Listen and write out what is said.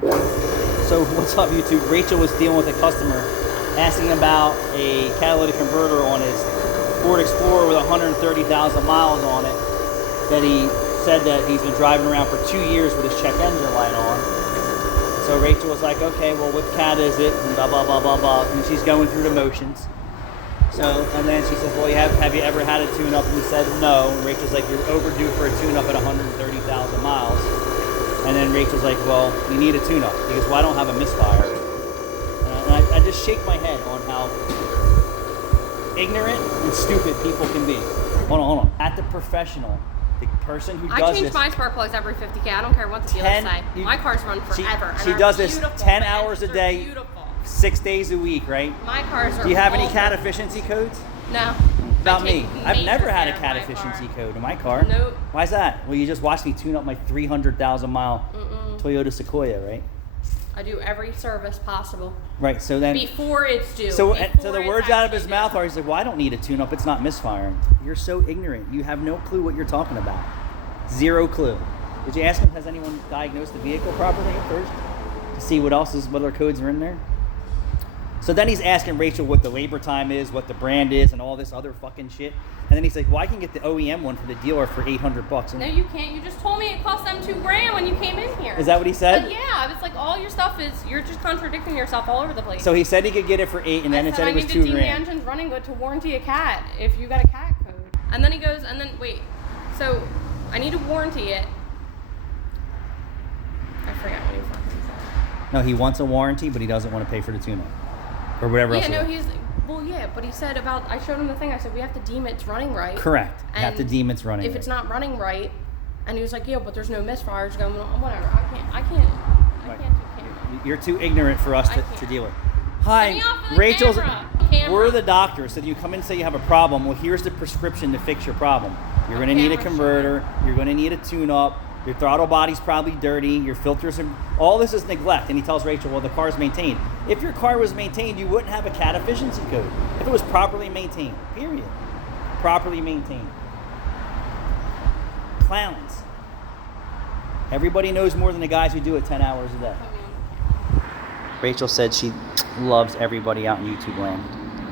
So what's up, YouTube? Rachel was dealing with a customer asking about a catalytic converter on his Ford Explorer with 130,000 miles on it that he said that he's been driving around for 2 years with his check engine light on. So Rachel was like, okay, well, what cat is it? And blah, blah, blah, blah, blah. And she's going through the motions. So, and then she says, well, have you ever had a tune-up? And he said, no. And Rachel's like, you're overdue for a tune-up at 130,000 miles. And then Rachel's like, well, you need a tune-up. He goes, well, I don't have a misfire. And I just shake my head on how ignorant and stupid people can be. Hold on. At the professional, the person who does this... I change my spark plugs every 50K. I don't care what the dealers say. My cars run forever. She does this 10 hours a day, beautiful. 6 days a week, right? My cars are... Do you have any cat efficiency codes? No. About me. I've never had a cat efficiency code in my car. Nope. Why is that? Well, you just watched me tune up my 300,000 mile Toyota Sequoia, right? I do every service possible. Right, so then... Before it's due. So the words out of his mouth are, he's like, well, I don't need a tune-up. It's not misfiring. You're so ignorant. You have no clue what you're talking about. Zero clue. Did you ask him, has anyone diagnosed the vehicle properly at first? To see what other codes are in there? So then he's asking Rachel what the labor time is, what the brand is, and all this other fucking shit. And then he's like, well, I can get the OEM one from the dealer for $800. No, you can't. You just told me it cost them $2,000 when you came in here. Is that what he said? Yeah, I was like, all your stuff is, you're just contradicting yourself all over the place. So he said he could get it for $8,000, and then it said it was $2,000. I need to deem the engine's running good to warranty a cat if you got a cat code. And then he goes, wait, so I need to warranty it. I forgot what he fucking said. No, he wants a warranty, but he doesn't want to pay for the tune-up. Or whatever else. Yeah, no, well, yeah, but he said I showed him the thing, I said, we have to deem it's running right. Correct. You have to deem it's running if right. If it's not running right, and he was like, yeah, but there's no misfires going on, whatever, I can't do camera. You're too ignorant for us to deal with. Hi, Get me off of the Rachel's. camera. We're the doctor, so you come in and say you have a problem. Well, here's the prescription to fix your problem. You're going to need a converter. You're going to need a tune-up. Your throttle body's probably dirty. Your filters are... All this is neglect. And he tells Rachel, well, the car's maintained. If your car was maintained, you wouldn't have a cat efficiency code. If it was properly maintained. Period. Properly maintained. Clowns. Everybody knows more than the guys who do it 10 hours a day. Rachel said she loves everybody out in YouTube land.